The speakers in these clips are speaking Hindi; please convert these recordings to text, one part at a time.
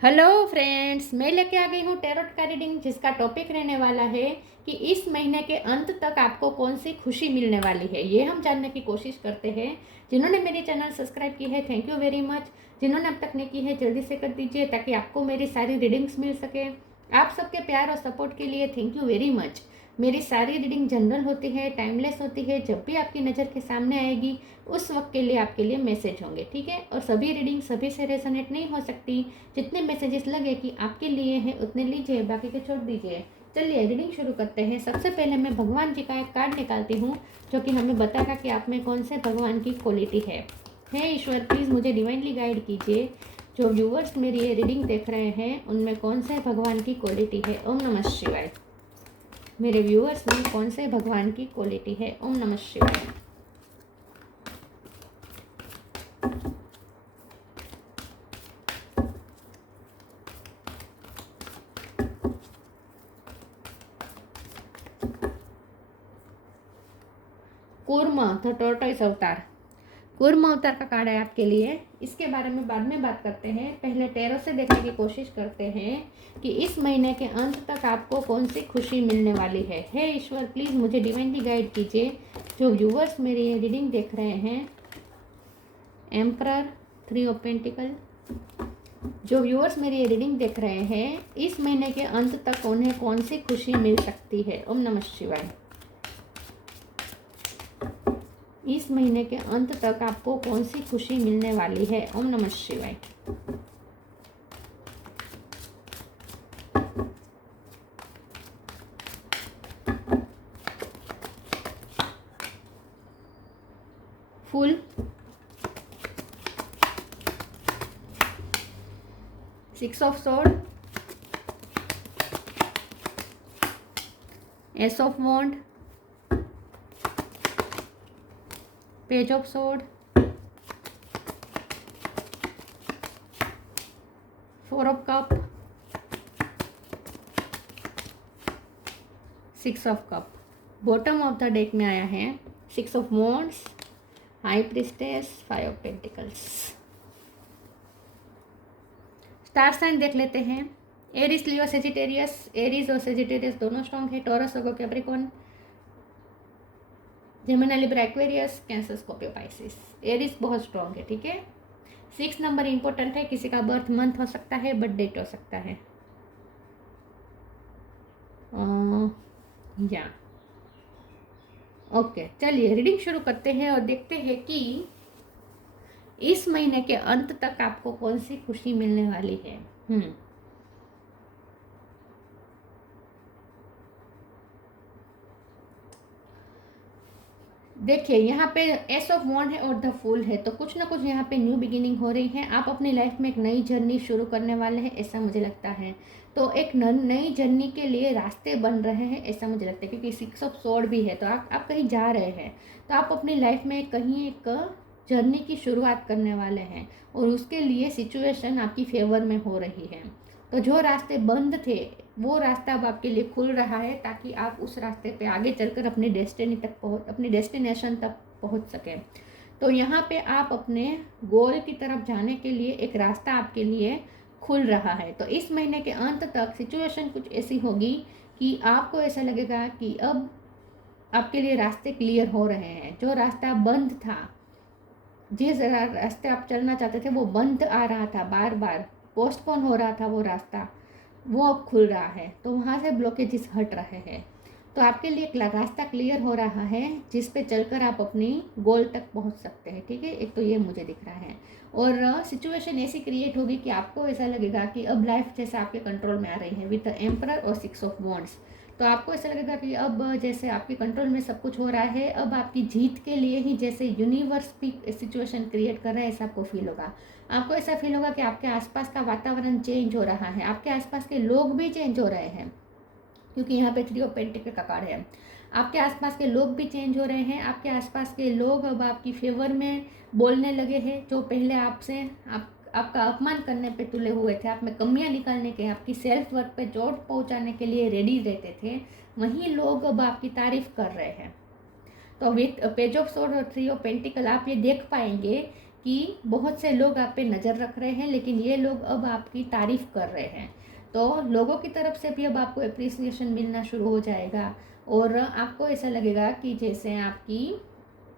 हेलो फ्रेंड्स, मैं लेके आ गई हूँ टैरोट का रीडिंग, जिसका टॉपिक रहने वाला है कि इस महीने के अंत तक आपको कौन सी खुशी मिलने वाली है। ये हम जानने की कोशिश करते हैं। जिन्होंने मेरी चैनल सब्सक्राइब की है, थैंक यू वेरी मच। जिन्होंने अब तक नहीं की है, जल्दी से कर दीजिए ताकि आपको मेरी सारी रीडिंग्स मिल सके। आप सबके प्यार और सपोर्ट के लिए थैंक यू वेरी मच। मेरी सारी रीडिंग जनरल होती है, टाइमलेस होती है। जब भी आपकी नज़र के सामने आएगी उस वक्त के लिए आपके लिए मैसेज होंगे, ठीक है। और सभी रीडिंग सभी से रेजोनेट नहीं हो सकती। जितने मैसेजेस लगे कि आपके लिए हैं उतने लीजिए, बाकी के छोड़ दीजिए। चलिए रीडिंग शुरू करते हैं। सबसे पहले मैं भगवान जी का एक कार्ड निकालती हूँ जो कि हमें बताएगा कि आप में कौन से भगवान की क्वालिटी है। हे ईश्वर, प्लीज़ मुझे डिवाइनली गाइड कीजिए। जो व्यूवर्स मेरी ये रीडिंग देख रहे हैं उनमें कौन से भगवान की क्वालिटी है। ओम नमः शिवाय। मेरे व्यूअर्स में कौन से भगवान की क्वालिटी है। ओम नमः शिवाय। कूर्म द टॉर्टोइस अवतार। कूर्म अवतार का कार्ड है आपके लिए। इसके बारे में बाद में बात करते हैं। पहले टैरो से देखने की कोशिश करते हैं कि इस महीने के अंत तक आपको कौन सी खुशी मिलने वाली है। हे ईश्वर, प्लीज़ मुझे डिवाइनली गाइड कीजिए। जो व्यूवर्स मेरी ये रीडिंग देख रहे हैं, एम्परर, 3 ऑफ पेंटिकल। जो व्यूवर्स मेरी ये रीडिंग देख रहे हैं, इस महीने के अंत तक उन्हें कौन सी खुशी मिल सकती है। ओम नमः शिवाय। इस महीने के अंत तक आपको कौन सी खुशी मिलने वाली है। ओम नमः शिवाय। Full, 6 of sword, ace of wand, page of sword, 4 of cup, 6 of cup. Bottom of the deck में आया है 6 of wands, high priestess, 5 of pentacles. Star sign देख लेते हैं। Aries, Leo, Sagittarius. एरिस और सेजिटेरियस दोनों स्ट्रॉन्ग है। Taurus, Virgo, Capricorn, Gemini, Libra, Aquarius, Cancer, Scorpio, Pisces. Aries बहुत स्ट्रॉन्ग है, ठीक है। 6 नंबर इंपॉर्टेंट है। किसी का बर्थ मंथ हो सकता है, बर्थ डेट हो सकता है। या ओके, चलिए रीडिंग शुरू करते हैं और देखते हैं कि इस महीने के अंत तक आपको कौन सी खुशी मिलने वाली है। देखिए, यहाँ पे एस ऑफ वॉन्ड है और द फूल है, तो कुछ ना कुछ यहाँ पे न्यू बिगिनिंग हो रही है। आप अपनी लाइफ में एक नई जर्नी शुरू करने वाले हैं, ऐसा मुझे लगता है। तो एक नई जर्नी के लिए रास्ते बन रहे हैं, ऐसा मुझे लगता है, क्योंकि 6 ऑफ स्वॉर्ड भी है। तो आप कहीं जा रहे हैं, तो आप अपनी लाइफ में कहीं एक जर्नी की शुरुआत करने वाले हैं और उसके लिए सिचुएशन आपकी फेवर में हो रही है। तो जो रास्ते बंद थे वो रास्ता अब आपके लिए खुल रहा है, ताकि आप उस रास्ते पे आगे चलकर अपनी अपनी डेस्टिनेशन तक पहुंच सकें। तो यहाँ पे आप अपने गोल की तरफ जाने के लिए एक रास्ता आपके लिए खुल रहा है। तो इस महीने के अंत तक सिचुएशन कुछ ऐसी होगी कि आपको ऐसा लगेगा कि अब आपके लिए रास्ते क्लियर हो रहे हैं। जो रास्ता बंद था, जिस रास्ते आप चलना चाहते थे वो बंद आ रहा था, बार बार पोस्टपोन हो रहा था वो रास्ता, वो अब खुल रहा है। तो वहाँ से ब्लॉकेजेस हट रहे हैं। तो आपके लिए एक रास्ता क्लियर हो रहा है जिस पे चलकर आप अपनी गोल तक पहुँच सकते हैं, ठीक है। एक तो ये मुझे दिख रहा है। और सिचुएशन ऐसी क्रिएट होगी कि आपको ऐसा लगेगा कि अब लाइफ जैसे आपके कंट्रोल में आ रही है विद द एम्परर और 6 ऑफ वॉन्ड्स। तो आपको ऐसा लगेगा कि अब जैसे आपके कंट्रोल में सब कुछ हो रहा है, अब आपकी जीत के लिए ही जैसे यूनिवर्स भी सिचुएशन क्रिएट कर रहा है, ऐसा आपको फील होगा। आपको ऐसा फील होगा कि आपके आसपास का वातावरण चेंज हो रहा है, आपके आसपास के लोग भी चेंज हो रहे हैं, क्योंकि यहाँ पे 3 ऑफ पेंटिकल का कार्ड है। आपके आसपास के लोग भी चेंज हो रहे हैं। आपके आसपास के लोग अब आपकी फेवर में बोलने लगे हैं। जो पहले आपसे आपका अपमान करने पे तुले हुए थे, आप में कमियां निकालने के, आपकी सेल्फ वर्थ पे चोट पहुंचाने के लिए रेडी रहते थे, वहीं लोग अब आपकी तारीफ कर रहे हैं। तो विथ पेज ऑफ स्वॉर्ड और 3 ऑफ पेंटिकल आप ये देख पाएंगे कि बहुत से लोग आप पे नज़र रख रहे हैं, लेकिन ये लोग अब आपकी तारीफ़ कर रहे हैं। तो लोगों की तरफ से भी अब आपको एप्रिसिएशन मिलना शुरू हो जाएगा और आपको ऐसा लगेगा कि जैसे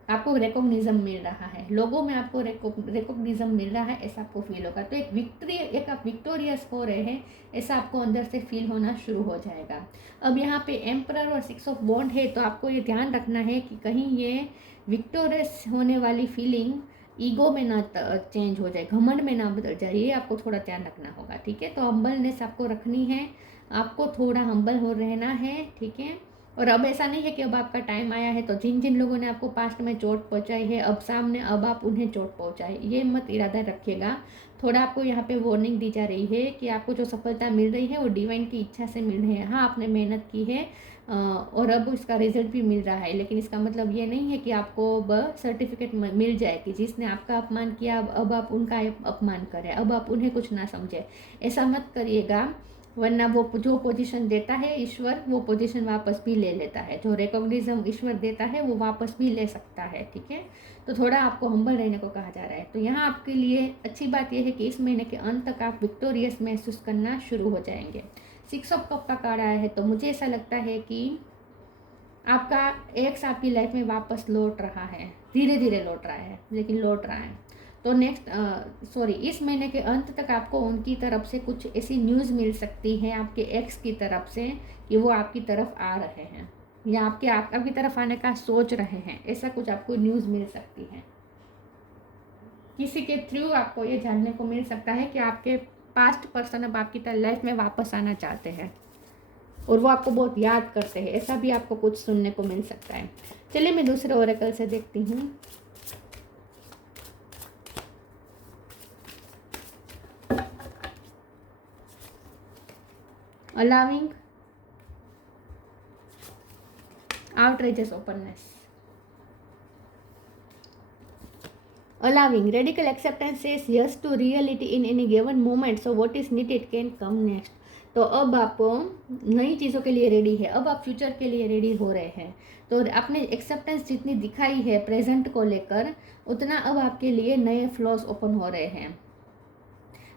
आपको रिकॉग्निज़म मिल रहा है, लोगों में आपको रिकॉग्निज़म मिल रहा है, ऐसा आपको फील होगा। तो एक आप विक्टोरियस हो रहे हैं, ऐसा आपको अंदर से फील होना शुरू हो जाएगा। अब यहाँ पे एम्परर और 6 ऑफ वॉन्ड है, तो आपको ये ध्यान रखना है कि कहीं ये विक्टोरियस होने वाली फीलिंग ईगो में ना चेंज हो जाए, घमंड में ना बदल जाए, ये आपको थोड़ा ध्यान रखना होगा, ठीक है। तो हम्बलनेस आपको रखनी है, आपको थोड़ा हम्बल हो रहना है, ठीक है। और अब ऐसा नहीं है कि अब आपका टाइम आया है तो जिन जिन लोगों ने आपको पास्ट में चोट पहुंचाई है अब आप उन्हें चोट पहुंचाए, ये मत इरादा रखिएगा। थोड़ा आपको यहाँ पे वार्निंग दी जा रही है कि आपको जो सफलता मिल रही है वो डिवाइन की इच्छा से मिल रही है। हाँ, आपने मेहनत की है और अब इसका रिजल्ट भी मिल रहा है, लेकिन इसका मतलब ये नहीं है कि आपको अब सर्टिफिकेट मिल जाए कि जिसने आपका अपमान किया अब आप उनका अपमान करें, अब आप उन्हें कुछ ना समझें। ऐसा मत करिएगा, वरना वो जो पोजीशन देता है ईश्वर, वो पोजीशन वापस भी ले लेता है। जो रिकॉग्निज्म ईश्वर देता है वो वापस भी ले सकता है, ठीक है। तो थोड़ा आपको हम्बल रहने को कहा जा रहा है। तो यहाँ आपके लिए अच्छी बात यह है कि इस महीने के अंत तक आप विक्टोरियस महसूस करना शुरू हो जाएंगे। 6 ऑफ कप का कार्ड आया है, तो मुझे ऐसा लगता है कि आपका एक्स आपकी लाइफ में वापस लौट रहा है, धीरे धीरे लौट रहा है, लेकिन लौट रहा है। तो इस महीने के अंत तक आपको उनकी तरफ से कुछ ऐसी न्यूज़ मिल सकती है आपके एक्स की तरफ से कि वो आपकी तरफ आ रहे हैं या आपकी तरफ आने का सोच रहे हैं, ऐसा कुछ आपको न्यूज़ मिल सकती है। किसी के थ्रू आपको ये जानने को मिल सकता है कि आपके पास्ट पर्सन अब आपकी लाइफ में वापस आना चाहते हैं और वो आपको बहुत याद करते हैं, ऐसा भी आपको कुछ सुनने को मिल सकता है। चलिए मैं दूसरे ओरेकल से देखती हूँ। Allowing outrageous openness, allowing radical acceptance says yes to reality in any given moment, so what is needed can come next। तो अब आप नई चीज़ों के लिए रेडी है, अब आप फ्यूचर के लिए रेडी हो रहे हैं। तो आपने एक्सेप्टेंस जितनी दिखाई है प्रेजेंट को लेकर, उतना अब आपके लिए नए फ्लोज ओपन हो रहे हैं।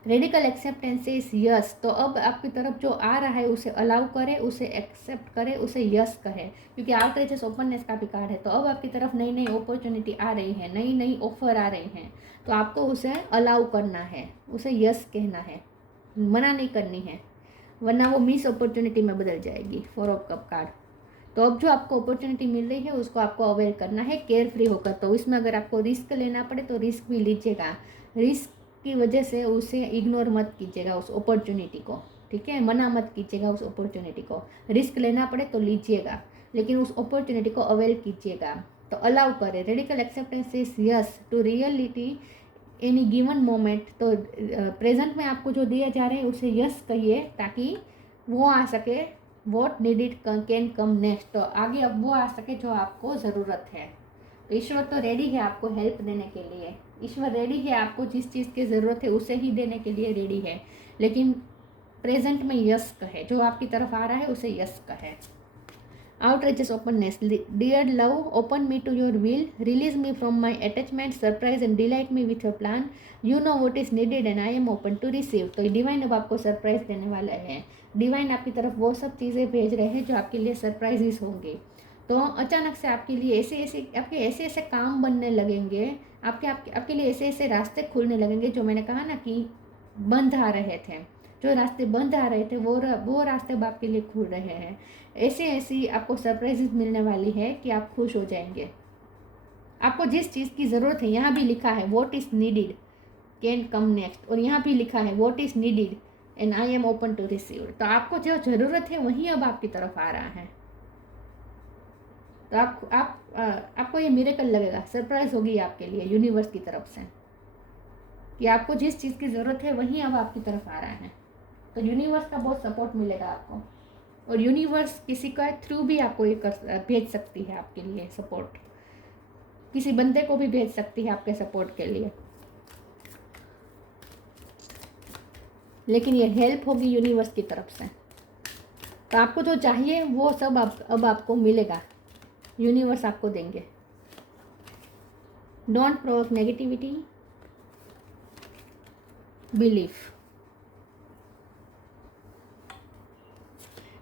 रेडिकल एक्सेप्टेंस इज यस, तो अब आपकी तरफ जो आ रहा है उसे अलाउ करे, उसे एक्सेप्ट करे, उसे यस कहे, क्योंकि आउटरीचेस ओपननेस का भी कार्ड है। तो अब आपकी तरफ नई नई अपॉर्चुनिटी आ रही है, नई नई ऑफर आ रही हैं, तो आपको उसे अलाउ करना है, उसे यस कहना है, मना नहीं करनी है, वरना वो मिस अपॉर्चुनिटी में बदल जाएगी। 4 ऑफ कप कार्ड। तो अब जो आपको अपॉर्चुनिटी मिल रही है उसको आपको अवेयर करना है केयर फ्री होकर। तो इसमें अगर आपको रिस्क लेना पड़े तो रिस्क भी लीजिएगा, रिस्क की वजह से उसे इग्नोर मत कीजिएगा उस अपॉर्चुनिटी को, ठीक है। मना मत कीजिएगा उस अपॉर्चुनिटी को, रिस्क लेना पड़े तो लीजिएगा, लेकिन उस अपॉर्चुनिटी को अवेयर कीजिएगा। तो अलाउ करें। Radical acceptance is yes to reality any given moment. तो प्रेजेंट में आपको जो दिया जा रहे हैं उसे यस कहिए ताकि वो आ सके, what needed can come next. तो आगे अब वो आ सके जो आपको ज़रूरत है। तो ईश्वर तो रेडी है आपको हेल्प देने के लिए, ईश्वर रेडी है आपको जिस चीज़ की ज़रूरत है उसे ही देने के लिए रेडी है, लेकिन प्रेजेंट में यस कहे, जो आपकी तरफ आ रहा है उसे यस कहे। outrageous openness, dear love, open me to your will, release me from my attachment, surprise and delight me with your plan, you know what is needed and I am open to receive। तो डिवाइन अब आपको सरप्राइज देने वाला है, डिवाइन आपकी तरफ वो सब चीज़ें भेज रहे हैं जो आपके लिए सरप्राइजेस होंगे। तो अचानक से आपके लिए ऐसे ऐसे काम बनने लगेंगे, आपके लिए ऐसे ऐसे रास्ते खुलने लगेंगे, जो मैंने कहा ना कि बंद आ रहे थे, जो रास्ते बंद आ रहे थे वो रास्ते अब आपके लिए खुल रहे हैं। ऐसी आपको सरप्राइजेस मिलने वाली है कि आप खुश हो जाएंगे। आपको जिस चीज़ की ज़रूरत है, यहाँ भी लिखा है what is needed can come next, और यहाँ भी लिखा है what is needed and I am open to receive. तो आपको जो ज़रूरत है वही अब आपकी तरफ आ रहा है। तो आपको ये मिरेकल लगेगा, सरप्राइज होगी आपके लिए यूनिवर्स की तरफ से कि आपको जिस चीज़ की ज़रूरत है वही अब आपकी तरफ आ रहा है। तो यूनिवर्स का बहुत सपोर्ट मिलेगा आपको, और यूनिवर्स किसी का थ्रू भी आपको ये भेज सकती है आपके लिए सपोर्ट, किसी बंदे को भी भेज सकती है आपके सपोर्ट के लिए, लेकिन ये हेल्प होगी यूनिवर्स की तरफ से। तो आपको जो चाहिए वो सब अब आपको मिलेगा, यूनिवर्स आपको देंगे। Don't provoke negativity, belief.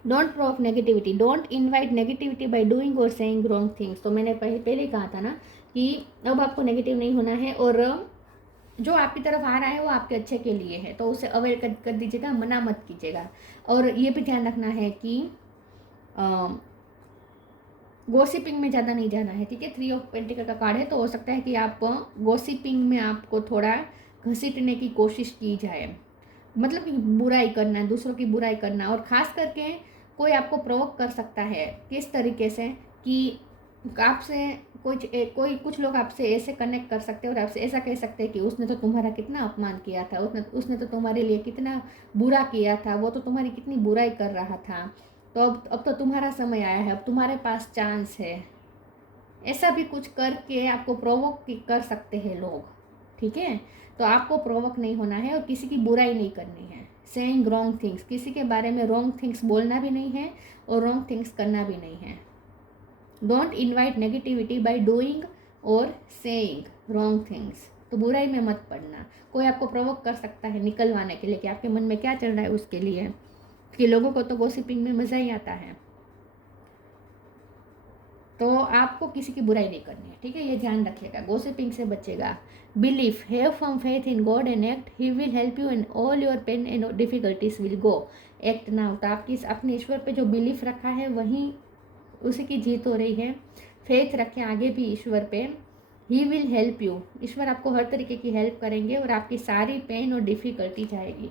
Don't provoke negativity, don't invite negativity by doing और सेइंग रॉन्ग थिंग्स। तो मैंने पहले ही कहा था ना कि अब आपको नेगेटिव नहीं होना है, और जो आपकी तरफ आ रहा है वो आपके अच्छे के लिए है, तो उसे अवॉइड कर दीजिएगा, मना मत कीजिएगा। और ये भी ध्यान रखना है कि गॉसिपिंग में ज़्यादा नहीं जाना है, ठीक है। 3 ऑफ पेंटिकल का कार्ड है, तो हो सकता है कि आप गॉसिपिंग में आपको थोड़ा घसीटने की कोशिश की जाए, मतलब कि बुराई करना, दूसरों की बुराई करना। और ख़ास करके कोई आपको प्रोवोक कर सकता है किस तरीके से कि आपसे कुछ लोग आपसे ऐसे कनेक्ट कर सकते हैं और आपसे ऐसा कह सकते हैं कि उसने तो तुम्हारा कितना अपमान किया था, उसने तो तुम्हारे लिए कितना बुरा किया था, वो तो तुम्हारी कितनी बुराई कर रहा था, तो अब तो तुम्हारा समय आया है, अब तुम्हारे पास चांस है। ऐसा भी कुछ करके आपको प्रोवोक कर सकते हैं लोग, ठीक है। तो आपको प्रोवोक नहीं होना है और किसी की बुराई नहीं करनी है। सेइंग रॉन्ग थिंग्स, किसी के बारे में रॉन्ग थिंग्स बोलना भी नहीं है और रॉन्ग थिंग्स करना भी नहीं है। Don't invite negativity by doing और सेइंग रॉन्ग थिंग्स। तो बुराई में मत पड़ना। कोई आपको प्रोवोक कर सकता है निकलवाने के लिए कि आपके मन में क्या चल रहा है उसके लिए, कि लोगों को तो गॉसिपिंग में मज़ा ही आता है, तो आपको किसी की बुराई नहीं करनी है, ठीक है। ये ध्यान रखिएगा, गॉसिपिंग से बचेगा। Belief, have firm faith in God and act, he will help you and all your pain and difficulties will go. Act now, तो आपकी अपने ईश्वर पे जो बिलीफ रखा है वहीं उसी की जीत हो रही है। फेथ रखें आगे भी ईश्वर पे। ही विल हेल्प यू, ईश्वर आपको हर तरीके की हेल्प करेंगे और आपकी सारी पेन और डिफ़िकल्टी जाएगी।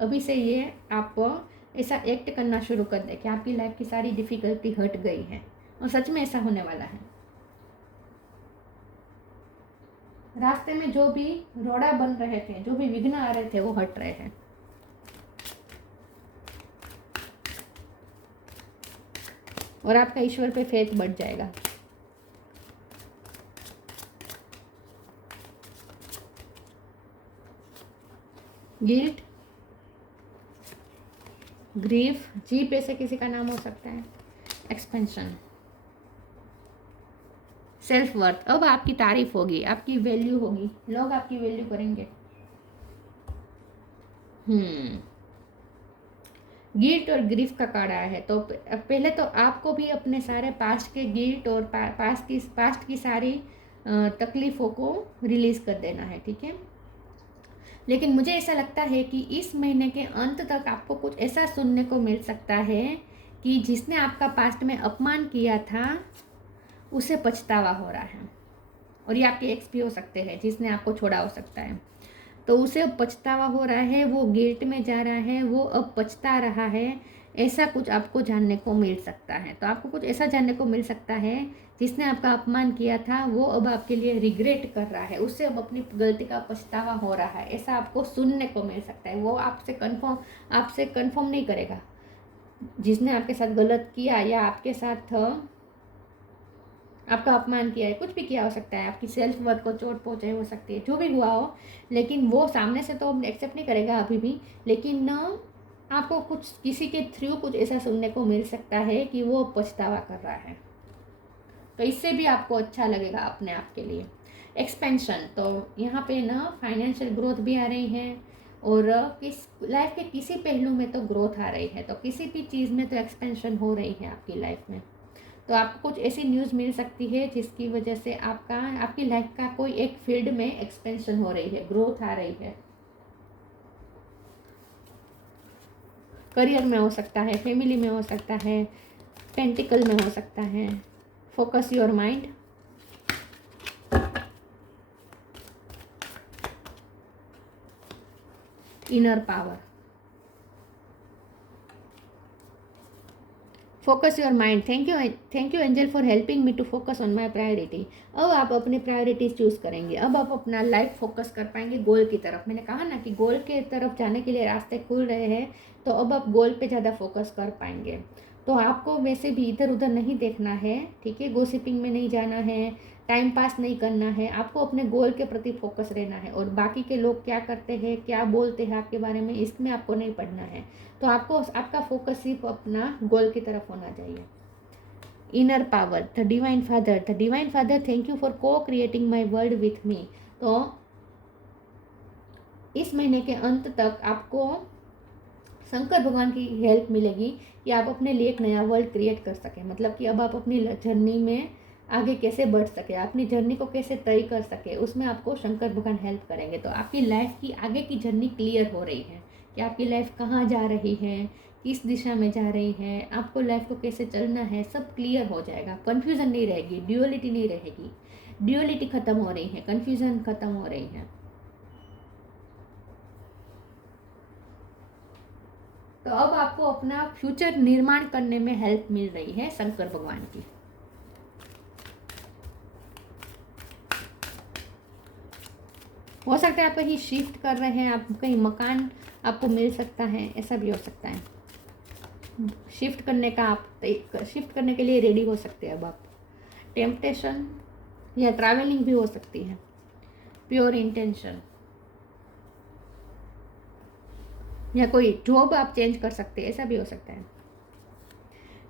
अभी से ये आप ऐसा एक्ट करना शुरू कर दें कि आपकी लाइफ की सारी डिफ़िकल्टी हट गई है, और सच में ऐसा होने वाला है। रास्ते में जो भी रोड़ा बन रहे थे, जो भी विघ्न आ रहे थे, वो हट रहे हैं। और आपका ईश्वर पे फेथ बढ़ जाएगा। गिल्ट, ग्रीफ, जी पे से किसी का नाम हो सकता है। एक्सपेंशन, सेल्फ वर्थ, अब आपकी तारीफ होगी, आपकी वैल्यू होगी, लोग आपकी वैल्यू करेंगे। गिल्ट और ग्रीफ का कार्ड आया है, तो पहले तो आपको भी अपने सारे पास्ट के गिल्ट और पास्ट की सारी तकलीफ़ों को रिलीज़ कर देना है, ठीक है। लेकिन मुझे ऐसा लगता है कि इस महीने के अंत तक आपको कुछ ऐसा सुनने को मिल सकता है कि जिसने आपका पास्ट में अपमान किया था उसे पछतावा हो रहा है। और ये आपके एक्स भी हो सकते हैं, जिसने आपको छोड़ा हो सकता है, तो उसे अब पछतावा हो रहा है, वो गिल्ट में जा रहा है, वो अब पछता रहा है। ऐसा कुछ आपको जानने को मिल सकता है। तो आपको कुछ ऐसा जानने को मिल सकता है, जिसने आपका अपमान किया था वो अब आपके लिए रिग्रेट कर रहा है, उससे अब अपनी गलती का पछतावा हो रहा है, ऐसा आपको सुनने को मिल सकता है। वो आपसे कंफर्म नहीं करेगा। जिसने आपके साथ गलत किया या आपके साथ आपका अपमान किया है, कुछ भी किया हो सकता है, आपकी सेल्फ वर्थ को चोट पहुँचाई हो सकती है, जो भी हुआ हो, लेकिन वो सामने से तो एक्सेप्ट नहीं करेगा अभी भी। लेकिन आपको कुछ किसी के थ्रू कुछ ऐसा सुनने को मिल सकता है कि वो पछतावा कर रहा है, तो इससे भी आपको अच्छा लगेगा अपने आप के लिए। एक्सपेंशन, तो यहाँ पे फाइनेंशियल ग्रोथ भी आ रही है, और लाइफ के किसी पहलू में तो ग्रोथ आ रही है, तो किसी भी चीज़ में तो एक्सपेंशन हो रही है आपकी लाइफ में। तो आपको कुछ ऐसी न्यूज़ मिल सकती है जिसकी वजह से आपकी लाइफ का कोई एक फील्ड में एक्सपेंशन हो रही है, ग्रोथ आ रही है। करियर में हो सकता है, फैमिली में हो सकता है, पेंटिकल में हो सकता है। Focus your mind, inner power. Focus your mind, thank you angel for helping me to focus on my priority. अब आप अपनी प्रायोरिटीज चूज करेंगे, अब आप अपना लाइफ फोकस कर पाएंगे गोल की तरफ। मैंने कहा ना कि गोल के तरफ जाने के लिए रास्ते खुल रहे हैं, तो अब आप गोल पे ज़्यादा फोकस कर पाएंगे। तो आपको वैसे भी इधर उधर नहीं देखना है, ठीक है। गॉसिपिंग में नहीं जाना है, टाइम पास नहीं करना है, आपको अपने गोल के प्रति फोकस रहना है। और बाकी के लोग क्या करते हैं, क्या बोलते हैं आपके बारे में, इसमें आपको नहीं पढ़ना है। तो आपको आपका फोकस सिर्फ अपना गोल की तरफ होना चाहिए। Inner power, the divine father thank you for को creating my world with me. तो इस महीने के अंत तक आपको शंकर भगवान की हेल्प मिलेगी कि आप अपने लिए एक नया वर्ल्ड क्रिएट कर सकें। मतलब कि अब आप अपनी जर्नी में आगे कैसे बढ़ सके, अपनी जर्नी को कैसे तय कर सके, उसमें आपको शंकर भगवान हेल्प करेंगे। तो आपकी लाइफ की आगे की जर्नी क्लियर हो रही है कि आपकी लाइफ कहाँ जा रही है, किस दिशा में जा रही है, आपको लाइफ को कैसे चलना है, सब क्लियर हो जाएगा। कन्फ्यूज़न नहीं रहेगी, ड्यूअलिटी नहीं रहेगी। ड्यूअलिटी ख़त्म हो रही है, कन्फ्यूज़न ख़त्म हो रही है। तो अब आपको अपना फ्यूचर निर्माण करने में हेल्प मिल रही है शंकर भगवान की। हो सकता है आप कहीं शिफ्ट कर रहे हैं, आप कहीं मकान आपको मिल सकता है, ऐसा भी हो सकता है। शिफ्ट करने का आप शिफ्ट करने के लिए रेडी हो सकते हैं अब आप। टेम्पटेशन या ट्रैवलिंग भी हो सकती है। प्योर इंटेंशन या कोई जॉब आप चेंज कर सकते हैं, ऐसा भी हो सकता है।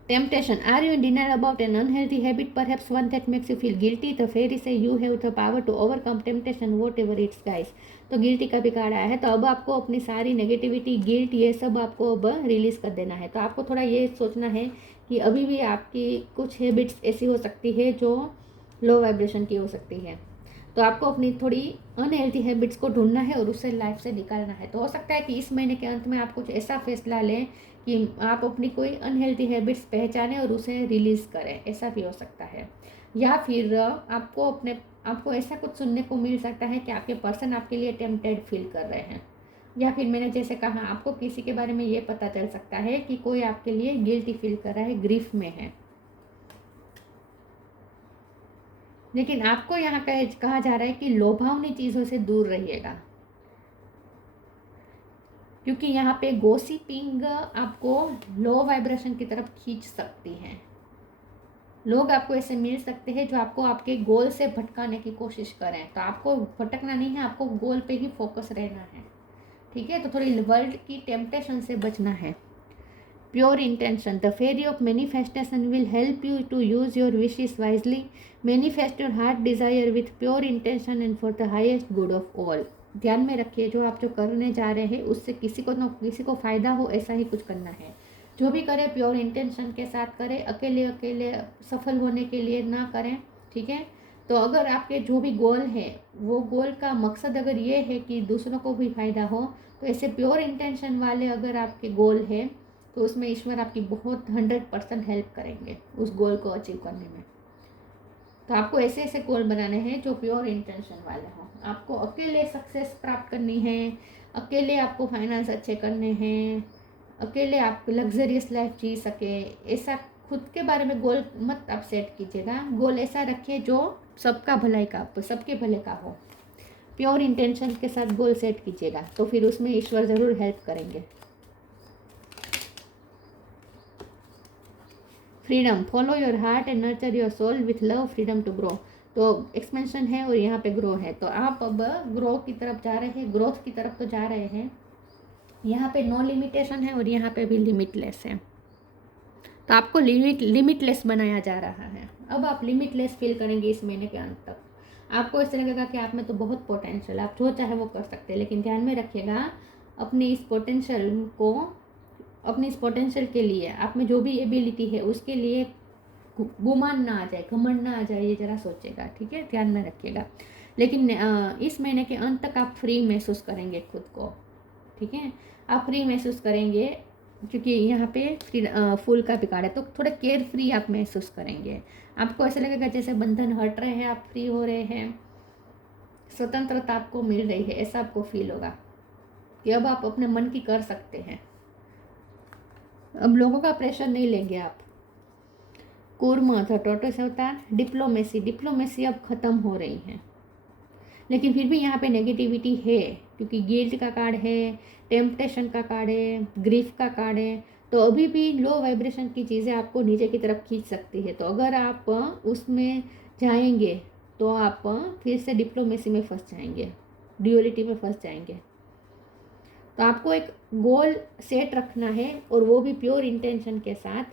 Temptation. Are you in denial about an unhealthy habit, perhaps one that makes you feel guilty? The fairy say you have the power to overcome temptation, whatever it's, guys. तो गिल्टी का भी कार्ड आया है। तो अब आपको अपनी सारी नेगेटिविटी, गिल्ट, ये सब आपको अब रिलीज़ कर देना है। तो आपको थोड़ा ये सोचना है कि अभी भी आपकी कुछ हैबिट्स ऐसी हो सकती है जो लो वाइब्रेशन की हो सकती है। तो आपको अपनी थोड़ी अनहेल्थी हैबिट्स को ढूंढना है और उससे लाइफ से निकालना है। तो हो सकता है कि इस महीने के अंत में आप कुछ ऐसा फैसला लें कि आप अपनी कोई अनहेल्थी हैबिट्स पहचानें और उसे रिलीज़ करें, ऐसा भी हो सकता है। या फिर आपको ऐसा कुछ सुनने को मिल सकता है कि आपके पर्सन आपके लिए टेम्पटेड फील कर रहे हैं। या फिर मैंने जैसे कहा, आपको किसी के बारे में ये पता चल सकता है कि कोई आपके लिए गिल्टी फील कर रहा है, ग्रीफ में है। लेकिन आपको यहाँ कहा जा रहा है कि लोभावनी चीज़ों से दूर रहिएगा, क्योंकि यहाँ पे गॉसिपिंग आपको लो वाइब्रेशन की तरफ खींच सकती है। लोग आपको ऐसे मिल सकते हैं जो आपको आपके गोल से भटकाने की कोशिश करें। तो आपको भटकना नहीं है, आपको गोल पे ही फोकस रहना है, ठीक है। तो थोड़ी वर्ल्ड की टेम्पटेशन से बचना है। Pure intention. The fairy of manifestation will help you to use your wishes wisely. Manifest your heart desire with pure intention and for the highest good of all. ध्यान में रखिए, जो आप करने जा रहे हैं उससे किसी को फ़ायदा हो, ऐसा ही कुछ करना है। जो भी करें प्योर इंटेंशन के साथ करें, अकेले अकेले सफल होने के लिए ना करें, ठीक है। तो अगर आपके जो भी गोल है, वो गोल का मकसद अगर ये है कि दूसरों को भी फ़ायदा हो, तो ऐसे प्योर इंटेंशन वाले अगर आपके गोल है तो उसमें ईश्वर आपकी बहुत 100% हेल्प करेंगे उस गोल को अचीव करने में। तो आपको ऐसे ऐसे गोल बनाने हैं जो प्योर इंटेंशन वाले हों। आपको अकेले सक्सेस प्राप्त करनी है, अकेले आपको फाइनेंस अच्छे करने हैं, अकेले आप लग्जरियस लाइफ जी सके, ऐसा खुद के बारे में गोल मत आप सेट कीजिएगा। गोल ऐसा रखिए जो सबका भलाई का, सबके भले का हो। प्योर इंटेंशन के साथ गोल सेट कीजिएगा, तो फिर उसमें ईश्वर ज़रूर हेल्प करेंगे। Freedom. Follow your heart and nurture your soul with love. Freedom to grow. तो एक्सपेंशन है और यहाँ पे ग्रो है। तो आप अब ग्रो की तरफ जा रहे हैं, ग्रोथ की तरफ तो जा रहे हैं। यहाँ पे नो लिमिटेशन है और यहाँ पे भी लिमिटलेस है। तो आपको लिमिटलेस बनाया जा रहा है। अब आप लिमिटलेस फील करेंगे इस महीने के अंत तक। आपको ऐसा लगेगा कि आप में तो बहुत पोटेंशियल, आप जो चाहे वो कर सकते हैं। लेकिन ध्यान में रखिएगा, अपनी इस पोटेंशियल के लिए आप में जो भी एबिलिटी है उसके लिए गुमान ना आ जाए, घमंड ना आ जाए, ये ज़रा सोचेगा, ठीक है। ध्यान में रखिएगा। लेकिन इस महीने के अंत तक आप फ्री महसूस करेंगे खुद को, ठीक है। आप फ्री महसूस करेंगे क्योंकि यहाँ पे फूल का भी कार्ड है। तो थोड़ा केयर फ्री आप महसूस करेंगे। आपको ऐसा लगेगा जैसे बंधन हट रहे हैं, आप फ्री हो रहे हैं, स्वतंत्रता आपको मिल रही है, ऐसा आपको फील होगा कि अब आप अपने मन की कर सकते हैं। अब लोगों का प्रेशर नहीं लेंगे आप। कूर्म अथवा टोटस अवतार. डिप्लोमेसी अब ख़त्म हो रही है, लेकिन फिर भी यहाँ पे नेगेटिविटी है क्योंकि गिल्ट का कार्ड है, टेम्पटेशन का कार्ड है, ग्रीफ का कार्ड है। तो अभी भी लो वाइब्रेशन की चीज़ें आपको नीचे की तरफ खींच सकती है। तो अगर आप उसमें जाएंगे तो आप फिर से डिप्लोमेसी में फंस जाएंगे, ड्यूअलिटी में फंस जाएंगे। तो आपको एक गोल सेट रखना है और वो भी प्योर इंटेंशन के साथ,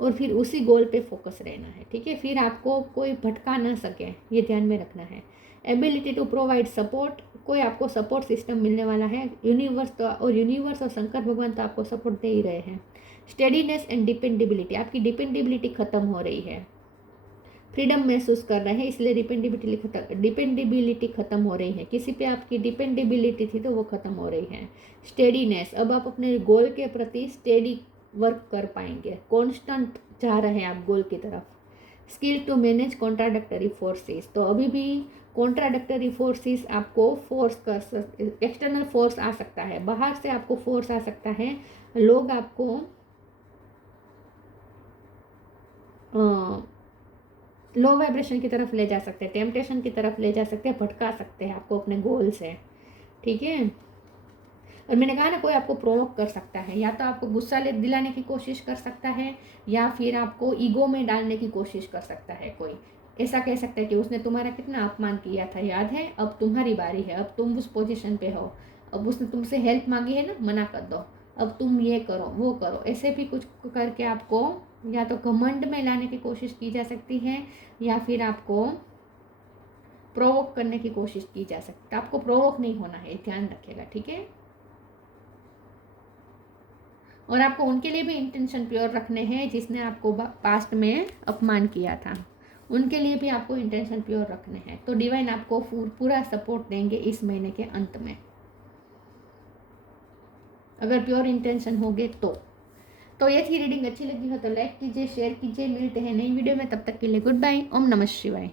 और फिर उसी गोल पे फोकस रहना है, ठीक है। फिर आपको कोई भटका ना सके, ये ध्यान में रखना है। एबिलिटी टू प्रोवाइड सपोर्ट, कोई आपको सपोर्ट सिस्टम मिलने वाला है। यूनिवर्स तो, और यूनिवर्स और शंकर भगवान तो आपको सपोर्ट दे ही रहे हैं। स्टेडीनेस एंड डिपेंडेबिलिटी, आपकी डिपेंडेबिलिटी खत्म हो रही है। फ्रीडम महसूस कर रहे हैं, इसलिए डिपेंडेबिलिटी खत्म हो रही है। किसी पे आपकी डिपेंडेबिलिटी थी तो वो खत्म हो रही है। स्टेडीनेस, अब आप अपने गोल के प्रति स्टेडी वर्क कर पाएंगे, कॉन्स्टेंट जा रहे हैं आप गोल की तरफ। स्किल टू मैनेज कॉन्ट्राडक्टरी फोर्सेस, तो अभी भी कॉन्ट्राडक्टरी फोर्सेस आपको फोर्स कर सकते, एक्सटर्नल फोर्स आ सकता है, बाहर से आपको फोर्स आ सकता है। लोग आपको लो वाइब्रेशन की तरफ ले जा सकते हैं, टेम्पटेशन की तरफ ले जा सकते हैं, भटका सकते हैं आपको अपने गोल से। ठीक है, और मैंने कहा ना, कोई आपको प्रोवोक कर सकता है, या तो आपको गुस्सा दिलाने की कोशिश कर सकता है, या फिर आपको ईगो में डालने की कोशिश कर सकता है। कोई ऐसा कह सकता है कि उसने तुम्हारा कितना अपमान किया था, याद है, अब तुम्हारी बारी है, अब तुम उस पोजीशन पे हो, अब उसने तुमसे हेल्प मांगी है ना, मना कर दो, अब तुम ये करो वो करो। ऐसे भी कुछ करके आपको या तो घमंड में लाने की कोशिश की जा सकती है, या फिर आपको प्रोवोक करने की कोशिश की जा सकती है। आपको प्रोवोक नहीं होना है, ध्यान रखिएगा। ठीक है, और आपको उनके लिए भी इंटेंशन प्योर रखने हैं जिसने आपको पास्ट में अपमान किया था, उनके लिए भी आपको इंटेंशन प्योर रखने हैं। तो डिवाइन आपको पूरा सपोर्ट देंगे इस महीने के अंत में, अगर प्योर इंटेंशन होंगे तो ये थी रीडिंग। अच्छी लगी हो तो लाइक कीजिए, शेयर कीजिए। मिलते हैं नई वीडियो में, तब तक के लिए गुड बाय। ओम नमः शिवाय।